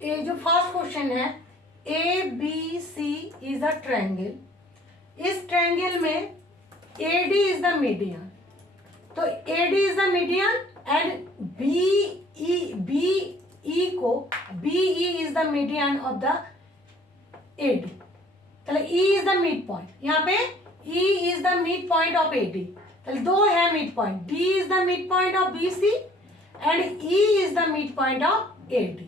ये जो first question है, A B C is a triangle, इस ट्रायंगल में A D is the median, तो A D is the median and B E को B E is the median of the A D, चलो E is the mid point, यहाँ पे E is the mid point of A D, चलो दो है mid point, D is the mid point of B C and E is the mid point of A D.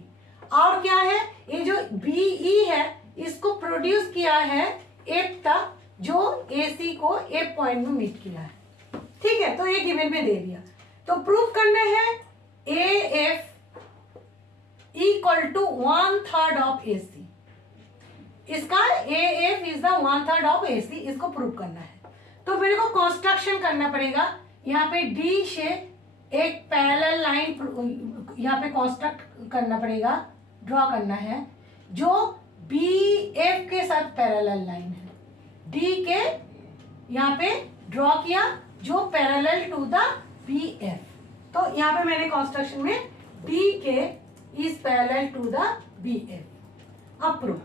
और क्या है, ये जो बी ई है इसको प्रोड्यूस किया है एफ तक, जो ए सी को एफ पॉइंट में मीट किया है, ठीक है। तो ये गिवन में दे दिया, तो प्रूफ करना है A F equal to 1/3 of A C, इसका A F is the 1/3 of A C, इसको प्रूव करना है। तो मेरे को कंस्ट्रक्शन करना पड़ेगा, यहाँ पे डी से एक पैरेलल लाइन यहाँ पे कंस्ट्रक्ट करना पड़ेगा, ड्रॉ करना है, जो बी एफ के साथ पैरेलल लाइन है, डी के यहाँ पे ड्रॉ किया जो parallel to the B F, तो यहाँ पे मैंने कंस्ट्रक्शन में D K is parallel to the B F. अब प्रूफ,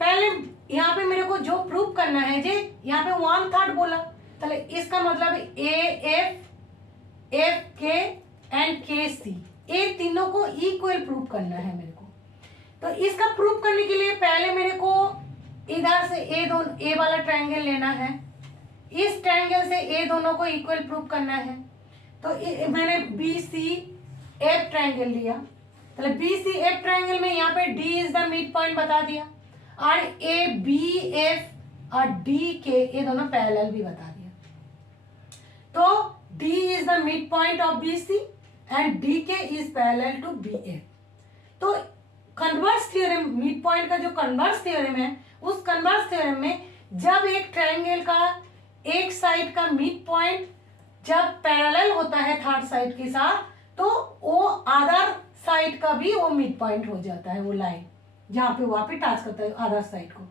पहले यहाँ पे मेरे को जो प्रूफ करना है, जे यहाँ पे 1/3 बोला, चले इसका मतलब ए एफ एफ के एंड के सी, ये तीनों को इक्वल प्रूफ करना है मेरे को। तो इसका प्रूफ करने के लिए पहले मेरे को इधर से ए वाला ट्रायंगल लेना है, इस ट्रायंगल से ए दोनों को इक्वल प्रूफ करना है। तो मैंने बी सी एफ ट्रायंगल लिया, तो बी सी एफ ट्रायंगल में यहाँ पे D is the mid point बता दिया, और ए बी एफ और डी के ये दोनों पैरेलल भी बता दिया। तो D is the mid point of B C and D K is parallel to B F. तो कन्वर्स थ्योरम, मिड पॉइंट का जो कन्वर्स थ्योरम है, उस कन्वर्स थ्योरम में जब एक ट्रायंगल का एक साइड का मिड पॉइंट जब पैरेलल होता है थर्ड साइड के साथ, तो वो अदर साइड का भी वो मिड पॉइंट हो जाता है, वो लाइन जहाँ पे वहाँ पे टच करता है अदर साइड को।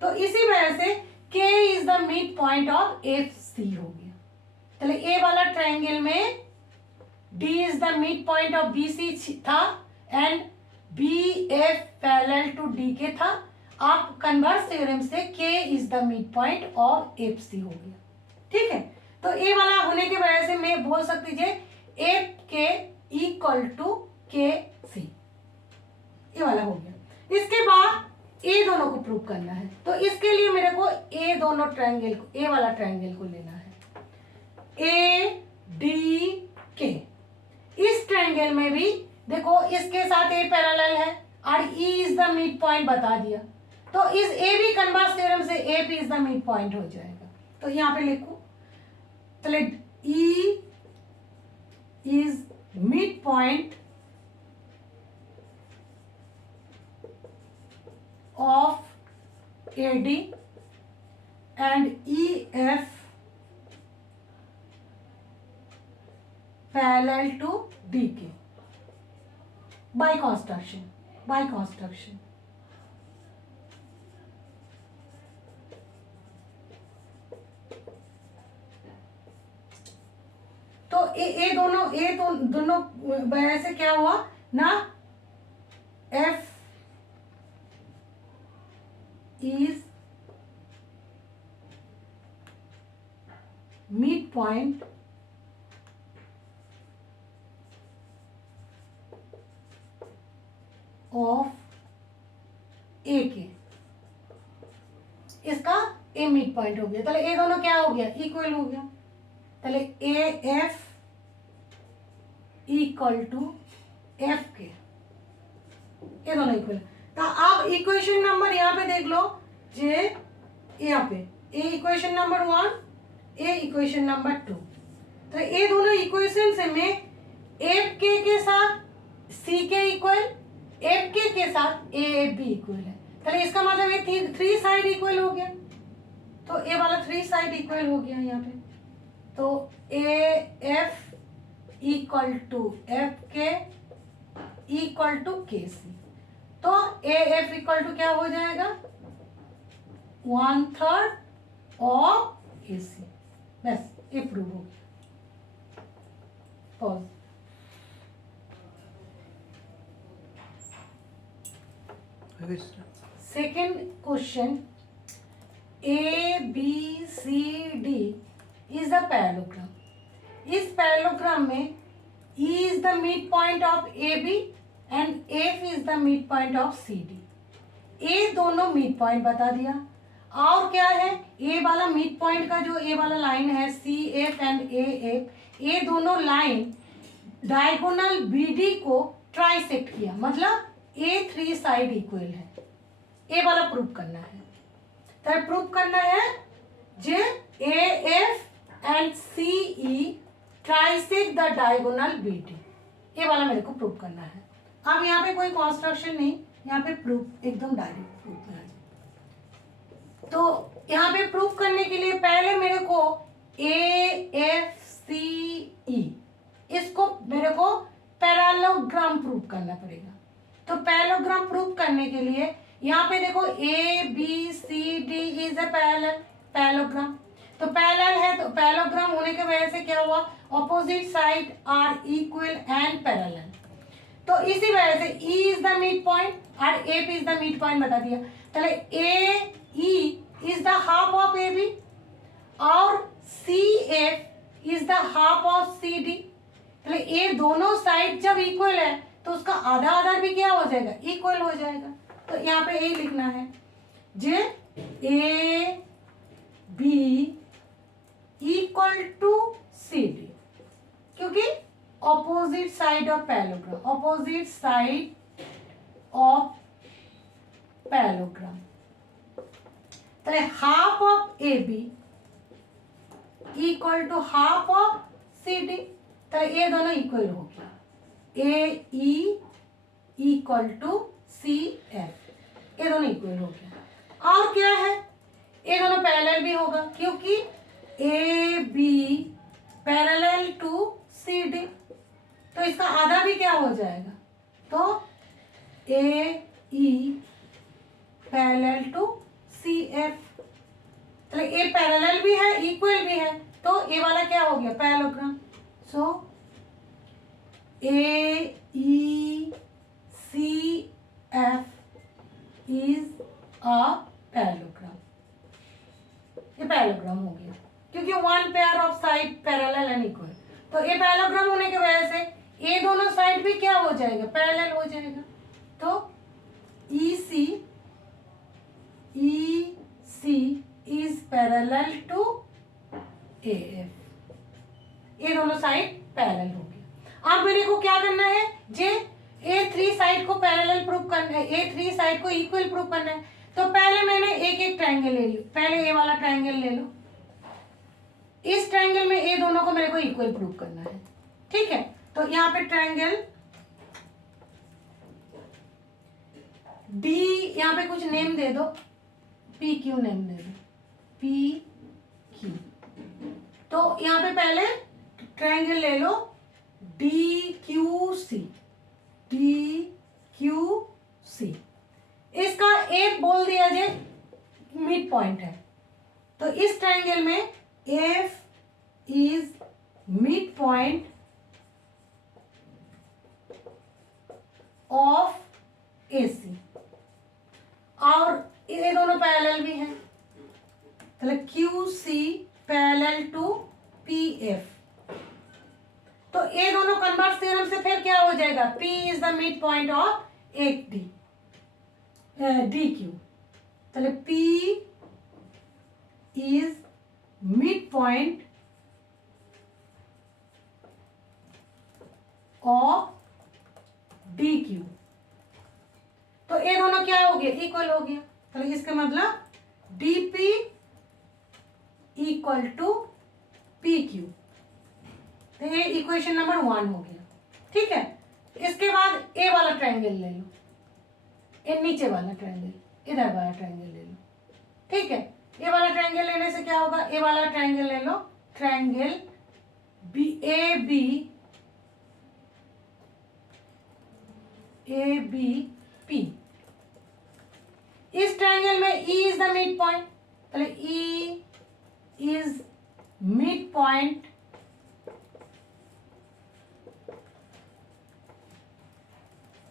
तो इसी वजह से K is the mid point of F C हो गया। चलिए ए वाला ट्रायंगल में D is the mid point of B C था and B F parallel to D K था। आप कन्वर्स थ्योरम से K is the mid point of F C हो गया, ठीक है। तो ए वाला होने की वजह से मैं बोल सकती है F K equal to K सी, ये वाला हो गया। इसके बाद ए दोनों को प्रूव करना है, तो इसके लिए मेरे को ए दोनों ट्रायंगल को, ए वाला ट्रायंगल को लेना है, ए डी के। इस ट्रायंगल में भी देखो इसके साथ ए पैरेलल है और ई इज द मिड पॉइंट बता दिया, तो इस ए बी कन्वर्स थ्योरम से A P is the mid point हो जाएगा। तो यहाँ पे लिखो, चले E is mid point of AD and EF parallel to DK by construction. तो ए दोनों वजह से क्या हुआ ना, F is midpoint of A के, इसका ए मिड पॉइंट हो गया। चले ए दोनों क्या हो गया, इक्वल हो गया। चले A F equal to F K, ये दोनों इक्वल। तो आप इक्वेशन नंबर यहाँ पे देख लो, जे यहाँ पे ए इक्वेशन नंबर 1, ए इक्वेशन नंबर 2। तो ये दोनों इक्वेशन से में एफ के साथ सी के इक्वल, एफ के साथ ए एफ बी इक्वल है। तो इसका मतलब ये थ्री साइड इक्वल हो गया, तो ए वाला थ्री साइड इक्वल हो गया यहाँ पे। तो A F equal to F K equal to K C, तो ए एफ इक्वल टू क्या हो जाएगा, 1/3 ऑफ ए सी, बस ये प्रूव हो गया। Pause. Second question, A B C D is a parallelogram. इस पैरेललोग्राम में E is the midpoint of AB and F is the midpoint of CD। A दोनों मिड पॉइंट बता दिया, और क्या है, A वाला मिड पॉइंट का जो A वाला लाइन है CF एंड AF, ये दोनों लाइन डायगोनल BD को ट्राइसेक्ट किया, मतलब A 3 साइड इक्वल है। A वाला प्रूव करना है, तो प्रूव करना है जे AF and CE trisect the diagonal BD, ये वाला मेरे को प्रूव करना है। अब यहाँ पे कोई कॉन्स्ट्रक्शन नहीं, यहाँ पे प्रूफ एकदम डायरेक्ट प्रूफ में आ जाए। तो यहाँ पे प्रूफ करने के लिए पहले मेरे को AFCE इसको मेरे को पैरेललोग्राम प्रूव करना पड़ेगा। तो पैरेललोग्राम प्रूव करने के लिए यहाँ पे देखो ABCD इज अ पैरेललोग्राम। तो पैरेलल है, तो पैरेललोग्राम होने की वजह से क्या हुआ, opposite side are equal and parallel. तो इसी वजह से E is the mid point और AP is the mid point बता दिया। चले AE is the half of AB और CF is the half of CD। चले ये दोनों साइड जब इक्वल है तो उसका आधा आधा भी क्या हो जाएगा, इक्वल हो जाएगा। तो यहाँ पे यही लिखना है जे AB इक्वल टू CD, क्योंकि opposite side of parallelogram, opposite side of parallelogram. तो half of AB equal to half of CD। तो ये दोनों इक्वल हो गया, AE इक्वल टू CF, ये दोनों इक्वल हो गया। और क्या है, ये दोनों पैरेलल भी होगा, क्योंकि AB पैरेलल टू CD, तो इसका आधा भी क्या हो जाएगा, तो AE पैरेलल टू CF। तो ये पैरेलल भी है, इक्वल भी है, तो ये वाला क्या हो गया, parallelogram. So AECF is a parallelogram, ये पैरेललोग्राम हो गया, क्योंकि one pair of side parallel and equal. तो ये पैरेललोग्राम होने की वजह से ये दोनों साइड भी क्या हो जाएगा, पैरेलल हो जाएगा। तो EC is parallel to AF, ये दोनों साइड पैरेलल हो गया। अब मेरे को क्या करना है, जे A3 साइड को पैरेलल प्रूव करना है, A3 साइड को इक्वल प्रूव करना है। तो पहले मैंने एक एक ट्रायंगल ले लिया, पहले ये वाला ट्रायंगल ले लो, इस ट्रायंगल में ये दोनों को मेरे को इक्वल प्रूव करना है, ठीक है। तो यहाँ पे ट्रायंगल D, यहाँ पे कुछ नेम दे दो, PQ नेम दे दो, PQ। तो यहाँ पे पहले ट्रायंगल ले लो DQC, DQC, इसका एक बोल दिया जाए मिड पॉइंट है। तो इस ट्रायंगल में F is mid point of AC, और ये दोनों पैरेलल भी हैं, मतलब QC पैरेलल टू PF। तो ये दोनों कन्वर्स थ्योरम से फिर क्या हो जाएगा, P is the mid point of DQ। चले P is mid point of DQ। तो ये दोनों क्या हो गया, इक्वल हो गया। तो इसका मतलब DP इक्वल टू PQ। तो ये इक्वेशन नंबर 1 हो गया, ठीक है। इसके बाद ए वाला ट्रायंगल ले लो, ये नीचे वाला ट्रायंगल, इधर वाला ट्रायंगल ले लो, ठीक है। ये वाला ट्रायंगल लेने से क्या होगा, ए वाला ट्रायंगल ले लो, ट्रायंगल ABP। इस ट्रायंगल में E is the mid point, तो E is mid point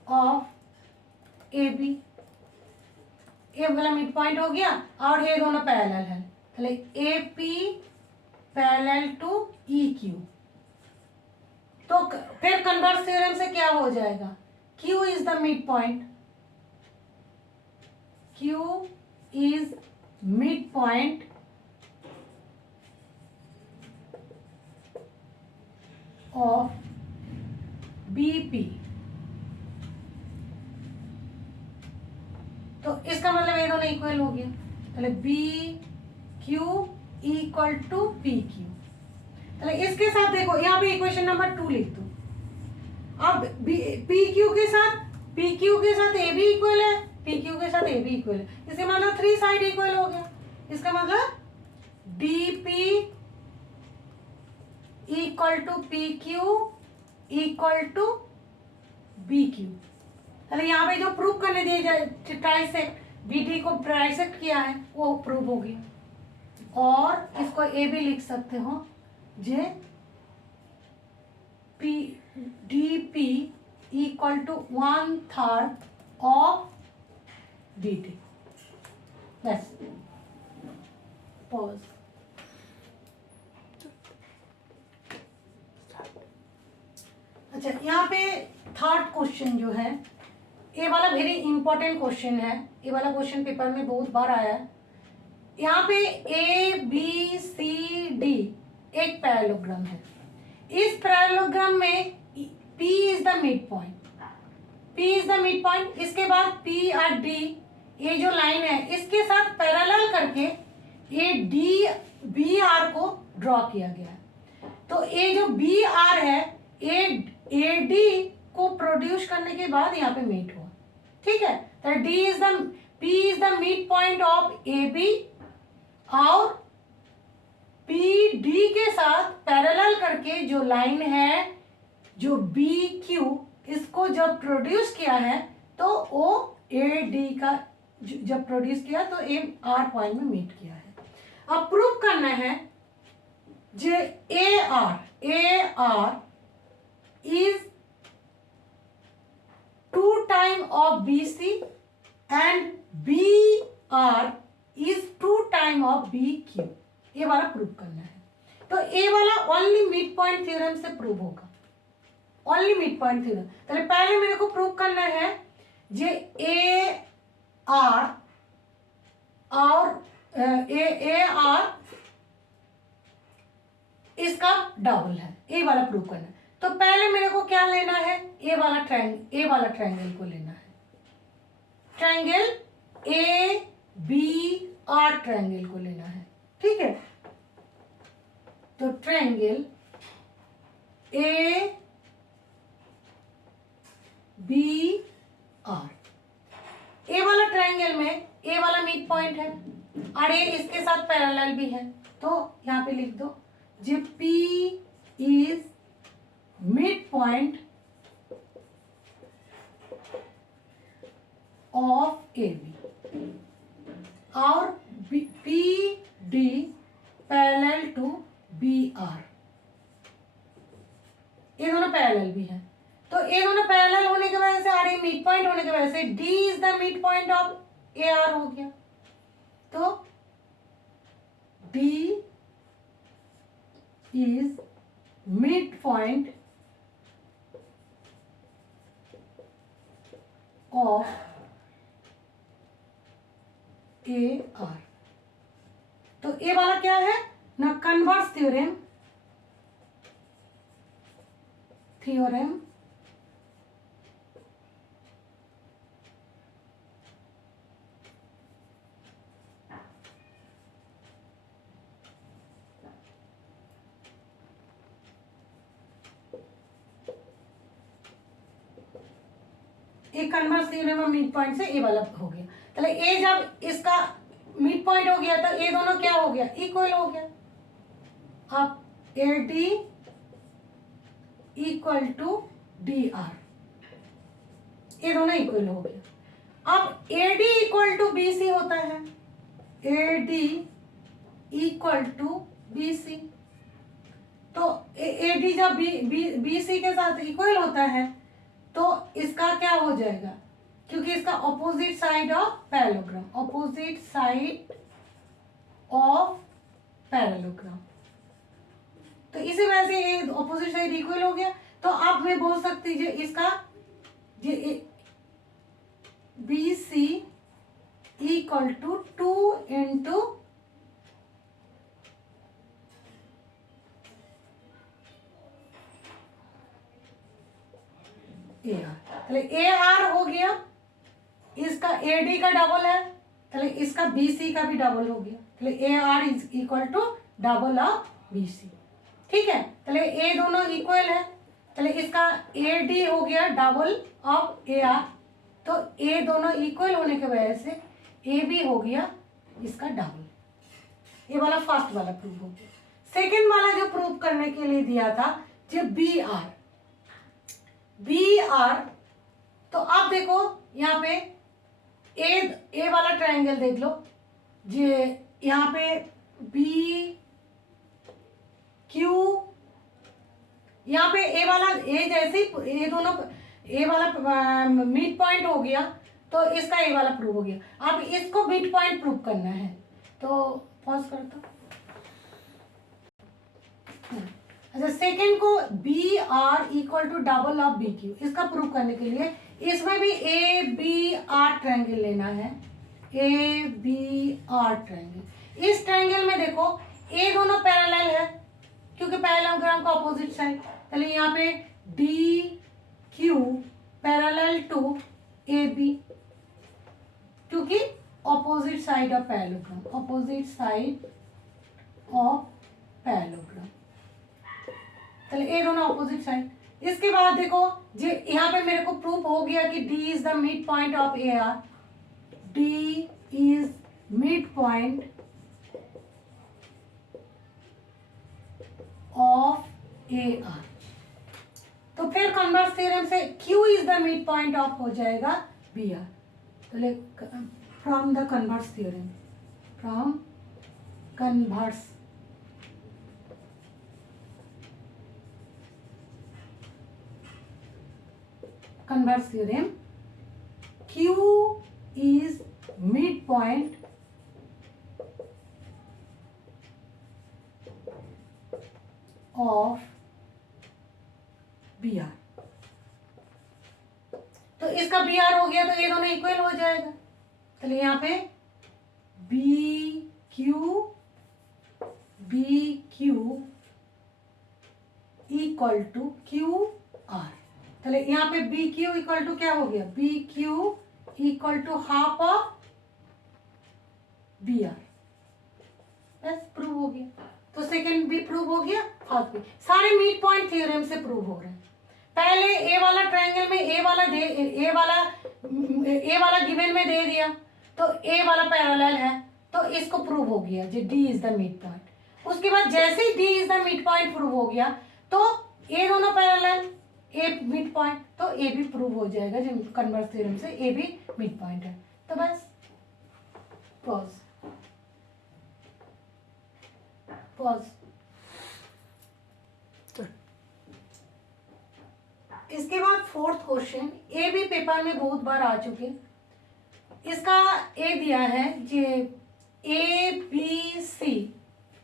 of AB। ए वाला मिड पॉइंट हो गया और ये दोनों पैरेलल है, चले A P parallel to E Q. तो फिर कन्वर्स थ्योरम से क्या हो जाएगा, Q is the mid point, Q is mid point of BP। तो इसका मतलब ये दोनों इक्वल हो गया, चले BQ इक्वल टू PQ। चले इसके साथ देखो यहाँ पे इक्वेशन नंबर 2 लिख दो। अब PQ के साथ AB इक्वल है, PQ के साथ AB इक्वल है, इसका मतलब 3 साइड इक्वल हो गया। इसका मतलब DP equal to PQ equal to BQ। चलो यहाँ पे जो प्रूव करने दिए जाए ट्राइसेक्ट, BD को ट्राइसेक्ट किया है वो प्रूव हो गया। और इसको ए भी लिख सकते हो, जे DP equal to 1/3 of BD। बस पॉज। अच्छा, यहाँ पे थर्ड क्वेश्चन जो है, ये वाला वेरी इंपॉर्टेंट क्वेश्चन है, ये वाला क्वेश्चन पेपर में बहुत बार आया है। यहाँ पे ABCD एक पैरेललोग्राम है। इस पैरेललोग्राम में P is the mid point, P is the mid point. इसके बाद P और D, ये जो लाइन है इसके साथ पैरेलल करके ये BR को ड्रॉ किया गया है। तो ये जो BR है ये AD को प्रोड्यूस करने के बाद यहाँ पे मीट हुआ, ठीक है। तो P is the mid point of AB और PD के साथ पैरेलल करके जो लाइन है जो BQ, इसको जब प्रोड्यूस किया है तो वो AD का जब प्रोड्यूस किया तो AR पॉइंट में मीट किया है। अब प्रूव करना है जो AR is 2 times of BC and BR is 2 times of BQ। ये वाला प्रूव करना है। तो ये वाला ओनली मिड पॉइंट थ्योरम से प्रूव होगा, ओनली मिड पॉइंट थ्योरम। तो पहले मेरे को प्रूव करना है जे AR और AR इसका डबल है, ये वाला प्रूव करना है। तो पहले मेरे को क्या लेना है, ए वाला ट्रायंगल को लेना है, ट्रायंगल ABR ट्रायंगल को लेना है, ठीक है। तो ट्रायंगल ABR, ए वाला ट्रायंगल में ए वाला मिड पॉइंट है और ये इसके साथ पैरेलल भी है। तो यहाँ पे लिख दो जे P is mid point of AB और PD पैरेलल टू BR। ये दोनों पैरेलल भी है। तो ये दोनों पैरेलल होने की वजह से और ये मिड पॉइंट होने की वजह से D is the mid point of AR हो गया। तो D is mid point of AR। तो ये वाला क्या है ना, कन्वर्स थ्योरम एक कन्वर्स थ्योरम और मिड पॉइंट से ए वाला हो गया। चलो ए जब इसका मिड पॉइंट हो गया तो ये दोनों क्या हो गया, इक्वल हो गया। अब AD इक्वल टू DR, ये दोनों इक्वल हो गया। अब AD इक्वल टू BC होता है, AD इक्वल टू BC। तो AD जब BC के साथ इक्वल होता है तो इसका क्या हो जाएगा, क्योंकि इसका opposite side of parallelogram, opposite side of parallelogram, तो इसी वजह से ये ऑपोजिट साइड इक्वल हो गया। तो अब मैं बोल सकती हूँ इसका B C equal to 2 into A R, चले ए आर हो गया, इसका ए डी का डबल है, चले इसका बी सी का भी डबल हो गया, चले A R is equal to double of B C. ठीक है, चले ए दोनों इक्वल है, चले इसका ए डी हो गया डबल ऑफ ए आर, तो ए दोनों इक्वल होने की वजह से ए भी हो गया इसका डबल। ये वाला फर्स्ट वाला प्रूफ हो गया। सेकेंड वाला जो प्रूफ करने के लिए दिया था जो बी आर, बी आर, तो आप देखो यहाँ पे ए वाला ट्रायंगल देख लो, जे यहाँ पे बी क्यू, यहाँ पे ए वाला ए जैसे ये दोनों ए वाला मिड पॉइंट हो गया, तो इसका ए वाला प्रूव हो गया। अब इसको मिड पॉइंट प्रूव करना है, तो पॉज कर दो। अच्छा, सेकेंड को B R equal to double of B Q, इसका प्रूव करने के लिए इसमें भी ए बी आर ट्रायंगल लेना है, ए बी आर ट्रायंगल। इस ट्रायंगल में देखो ए दोनों पैरेलल है क्योंकि पैरेललोग्राम का ऑपोजिट साइड, चलिए यहाँ पे D Q parallel to A B, क्योंकि opposite side of parallelogram, opposite side of parallelogram, चलिए ए दोनों ऑपोजिट साइड। इसके बाद देखो जे यहाँ पे मेरे को प्रूफ हो गया कि D is the mid point of A R, D is mid point of A R, तो फिर कन्वर्स थ्योरम से Q is the mid point of हो जाएगा बी आर। तो from the converse theorem, from converse theorem Q is midpoint of B R, तो इसका B are हो गया तो ये दोनों इक्वल हो जाएगा। चलिए यहाँ पे B Q equal to Q R, चलिए यहाँ पे बी क्यू इक्वल टू क्या हो गया, B Q equal to half of B R, बस प्रूव हो गया। तो सेकंड भी प्रूव हो गया, फर्स्ट भी, सारे मिड पॉइंट थ्योरम से प्रूव हो रहे हैं। पहले ए वाला ट्रायंगल में ए वाला गिवन में दे दिया, तो ए वाला पैरेलल है, तो इसको प्रूव हो गया जो D is the mid point. उसके बाद जैसे ही D is the mid point prove हो गया, तो ए दोनों पैरेलल, ए मिड पॉइंट, तो ए भी प्रूव हो जाएगा जो कन्वर्स थ्योरम से ए भी मिड पॉइंट है। तो बस पॉज पॉज। इसके बाद फोर्थ क्वेश्चन, ए भी पेपर में बहुत बार आ चुके, इसका ए दिया है जे A B C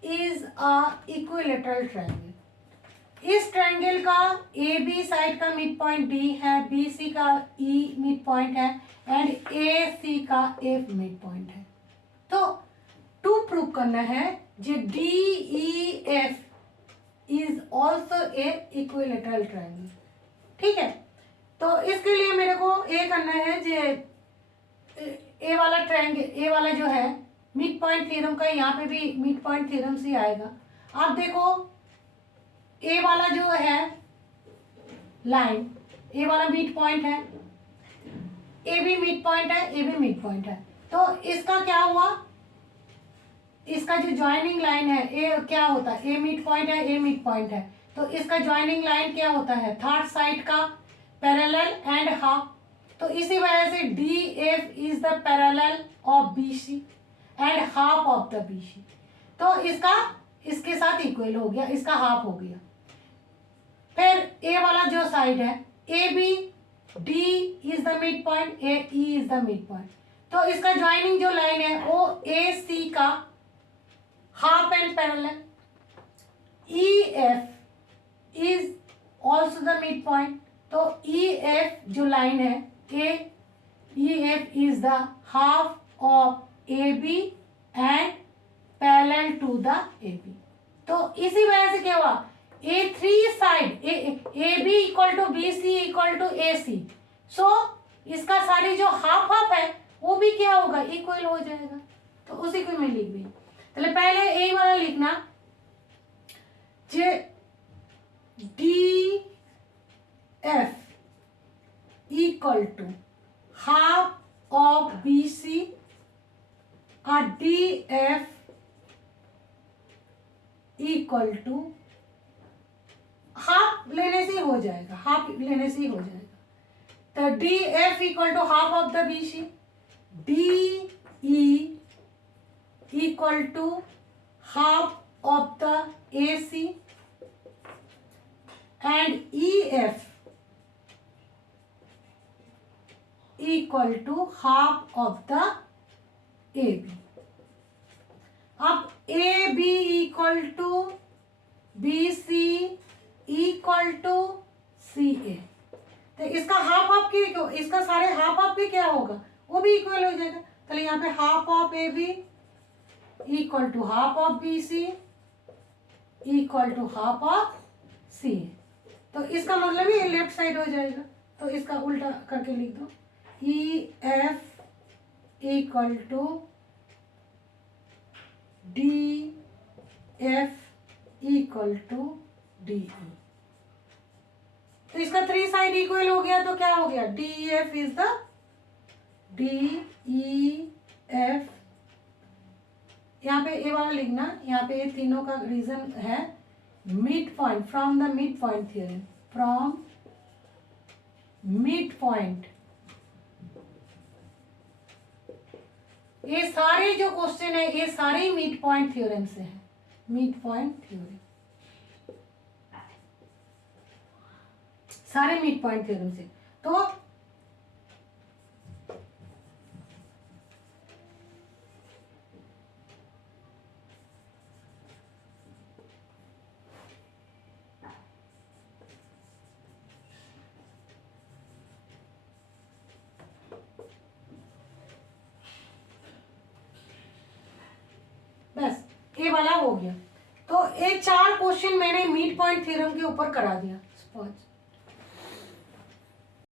is a equilateral triangle. इस ट्रायंगल का ए बी साइड का मिड पॉइंट डी है, बी सी का ई मिड पॉइंट है एंड ए सी का एफ मिड पॉइंट है। तो टू प्रूव करना है जे D E F is also a equilateral triangle. ठीक है, तो इसके लिए मेरे को ए करना है जे ए वाला ट्रायंगल, ए वाला जो है मिड पॉइंट थ्योरम का, यहाँ पे भी मिड पॉइंट थ्योरम से आएगा। आप देखो ए वाला जो है लाइन, ए वाला मिड पॉइंट है, ए भी मिड पॉइंट है, ए भी मिड पॉइंट है, तो इसका क्या हुआ, इसका जो ज्वाइनिंग लाइन है ए क्या होता है, ए मिड पॉइंट है, ए मिड पॉइंट है, तो इसका ज्वाइनिंग लाइन क्या होता है, थर्ड साइड का पैरेलल एंड हाफ। तो इसी वजह से D F is the parallel of B C and half of the B C, तो इसका इसके साथ इक्वल हो गया, इसका हाफ हो गया। फिर ए वाला जो साइड है A B, D is the mid point, A E is the mid point. तो इसका ज्वाइनिंग जो लाइन है वो ए सी का half and parallel. E F is also the mid point. तो ई एफ जो लाइन है E F is the half of A B and parallel to the A B. तो इसी वजह से क्या हुआ, ए three side A B equal to B C equal to A C. So इसका सारी जो हाफ हाफ है वो भी क्या होगा, इक्वल हो जाएगा। तो उसी को मैं लिख दी। चलिए पहले ए वाला लिखना, जे D F equal to half of B C और D F equal to half लेने से हो जाएगा, हाफ लेने से ही हो जाएगा। तो D F equal to half of the B C, D E equal to half of the A C and E F equal to half of the A B. अब A B equal to B C equal to C A. तो इसका half of की, इसका सारे half of भी क्या होगा, वो भी इक्वल हो जाएगा। तो यहाँ पे half of A B equal to half of B C equal to half of C A. तो इसका मतलब ये लेफ्ट साइड हो जाएगा। तो इसका उल्टा करके लिख दो, E F equal to D F equal to D E. तो इसका थ्री साइड इक्वल हो गया। तो क्या हो गया, D F is the D E F. यहाँ पे ए वाला लिखना, यहाँ पे ये तीनों का रीजन है mid point, from the mid point theorem, from mid point. ये सारे जो क्वेश्चन है ये सारे मिड पॉइंट थ्योरम से हैं, मिड पॉइंट थ्योरम, सारे मिड पॉइंट थ्योरम से। तो बस ये वाला हो गया। तो ये चार क्वेश्चन मैंने मिड पॉइंट थ्योरम के ऊपर करा दिया।